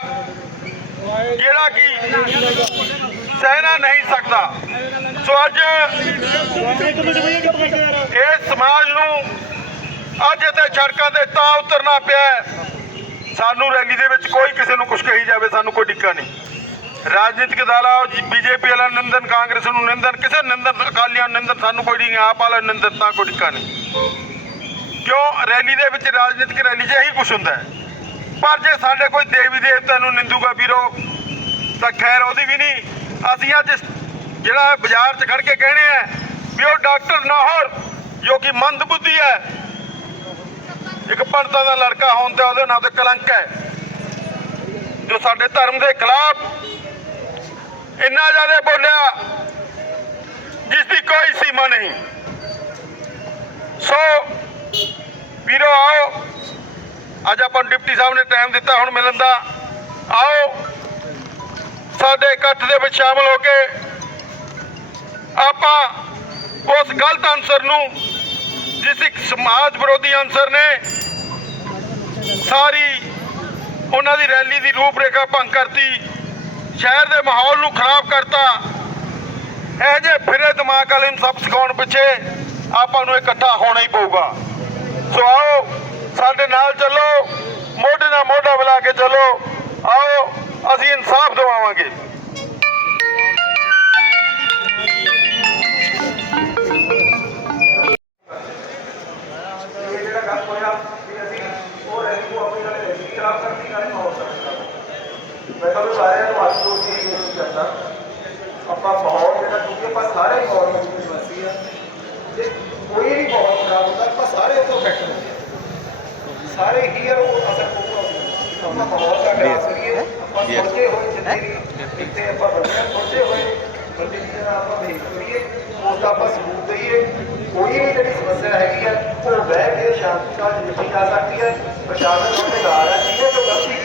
ਜਿਹੜਾ ਕਿ ਸਹਿਣਾ ਨਹੀਂ ਸਕਦਾ। ਸੋ ਅੱਜ ਇਸ ਸਮਾਜ ਨੂੰ ਅੱਜ ਤੇ ਸੜਕਾਂ ਤੇ ਤਾਂ ਉਤਰਨਾ ਪਿਆ ਸਾਨੂੰ ਰੈਲੀ ਦੇ ਵਿੱਚ ਕੋਈ ਕਿਸੇ ਨੂੰ ਕੁਝ ਕਹੀ ਜਾਵੇ, ਸਾਨੂੰ ਕੋਈ ਡਿੱਕਾ ਨਹੀਂ। ਰਾਜਨੀਤਿਕ ਦਲਾਂ ਬੀਜੇਪੀ ਵਾਲਾ ਨਿੰਦਨ, ਕਾਂਗਰਸ ਨੂੰ ਨਿੰਦਨ, ਕਿਸੇ ਨਿੰਦਨ, ਅਕਾਲੀਆਂ ਨੂੰ ਨਿੰਦਨ, ਸਾਨੂੰ ਕੋਈ ਨਹੀਂ, ਆਪ ਵਾਲਾ ਨਿੰਦਨ ਤਾਂ ਕੋਈ ਡਿੱਕਾ ਨਹੀਂ। ਕਿਉਂ? ਰੈਲੀ ਦੇ ਵਿੱਚ ਰਾਜਨੀਤਿਕ ਰੈਲੀ 'ਚ ਇਹੀ ਕੁਝ ਹੁੰਦਾ ਹੈ। ਪਰ ਜੇ ਸਾਡੇ ਕੋਈ ਦੇਵੀ ਦੇਵਤਾ ਨੂੰ ਨਿੰਦੂਗਾ ਵੀਰੋ, ਤਾਂ ਖੈਰ ਉਹਦੀ ਵੀ ਨਹੀਂ। ਅਸੀਂ ਅੱਜ ਜਿਹੜਾ ਬਾਜ਼ਾਰ 'ਚ ਖੜ ਕੇ ਕਹਿਣੇ ਆ ਵੀ ਉਹ ਡਾਕਟਰ ਨਾਹਰ ਜੋ ਕਿ ਮੰਦ ਬੁੱਧੀ ਹੈ। ਇੱਕ ਪੰਡਤਾਂ ਦਾ ਲੜਕਾ ਹੋਣ ਤੇ ਉਹਦੇ ਨਾਂ ਤੇ ਕਲੰਕ ਹੈ। ਜੋ ਸਾਡੇ ਧਰਮ ਦੇ ਖਿਲਾਫ ਇੰਨਾ ਜ਼ਿਆਦਾ ਬੋਲਿਆ ਜਿਸ ਦੀ ਕੋਈ ਸੀਮਾ ਨਹੀਂ। ਸੋ, ਵੀਰੋ ਆਓ ਅੱਜ ਆਪਾਂ ਡਿਪਟੀ ਸਾਹਿਬ ਨੇ ਟਾਈਮ ਦਿੱਤਾ, ਹੁਣ ਮਿਲਣ ਦਾ। ਆਓ, ਸਾਡੇ ਇਕੱਠ ਦੇ ਵਿੱਚ ਸ਼ਾਮਲ ਹੋ ਕੇ ਆਪਾਂ ਉਸ ਗਲਤ ਅਨਸਰ ਨੂੰ, ਜਿਸ ਇੱਕ ਸਮਾਜ ਵਿਰੋਧੀ ਅਨਸਰ ਨੇ, ਸਾਰੀ ਉਹਨਾਂ ਦੀ ਰੈਲੀ ਦੀ ਰੂਪਰੇਖਾ ਭੰਗ ਕਰਤੀ, ਸ਼ਹਿਰ ਦੇ ਮਾਹੌਲ ਨੂੰ ਖਰਾਬ ਕਰਤਾ। ਇਹ ਜੇ ਫਿਰੇ ਦਿਮਾਗ ਵਾਲੇ ਨੂੰ ਸਭ ਸਿਖਾਉਣ ਪਿੱਛੇ ਆਪਾਂ ਨੂੰ ਇਕੱਠਾ ਹੋਣਾ ਹੀ ਪਊਗਾ। ਸੋ ਆਓ ਸਾਡੇ ਨਾਲ ਚੱਲੋ, ਮੋਢੇ ਨਾਲ ਮੋਢਾ ਮਿਲਾ ਕੇ ਚੱਲੋ। ਆਓ, ਅਸੀਂ ਇਨਸਾਫ ਦਿਵਾਵਾਂਗੇ। ਮੈਂ ਤੁਹਾਨੂੰ ਸਾਰਿਆਂ ਨੂੰ ਹੱਥ ਜੋੜ ਕੇ ਬੇਨਤੀ ਕਰਦਾ ਆਪਾਂ ਮਾਹੌਲ ਜਿਹੜਾ ਕਿਉਂਕਿ ਆਪਾਂ ਸਾਰੇ ਹੀ ਮਾਹੌਲ ਵਿੱਚ ਨਿਵਾਸੀ ਆ ਜੇ ਕੋਈ ਵੀ ਮਾਹੌਲ ਖਰਾਬ ਹੁੰਦਾ ਆਪਾਂ ਸਾਰੇ ਉਹ ਤੋਂ ਇਫੈਕਟ ਹੁੰਦੇ ਆ ਸਾਰੇ ਹੀ ਆ ਉਹ ਅਸਰ ਪਊਗਾ। ਆਪਾਂ ਮਾਹੌਲ ਦਾ ਖਿਆਲ ਕਰੀਏ। ਆਪਾਂ ਸੋਚੇ ਹੋਏ ਜਿੰਨੇ ਵੀ ਇੱਥੇ ਆਪਾਂ ਬੰਦੇ ਆ ਸੋਚੇ ਹੋਏ ਬੰਦੇ ਦੀ ਤਰ੍ਹਾਂ ਆਪਾਂ ਬਿਹੇਵ ਕਰੀਏ ਉਸ ਦਾ ਆਪਾਂ ਸਬੂਤ ਦਈਏ। ਕੋਈ ਵੀ ਜਿਹੜੀ ਸਮੱਸਿਆ ਹੈਗੀ ਆ ਉਹ ਬਹਿ ਕੇ ਸ਼ਾਂਤੀ ਨਾਲ ਨਿਪਟੀ ਜਾ ਸਕਦੀ ਹੈ ਪ੍ਰਸ਼ਾਸਨ ਜ਼ਿੰਮੇਦਾਰ ਹੈ ਜਿਹਨੇ ਤੋਂ ਗਲਤੀ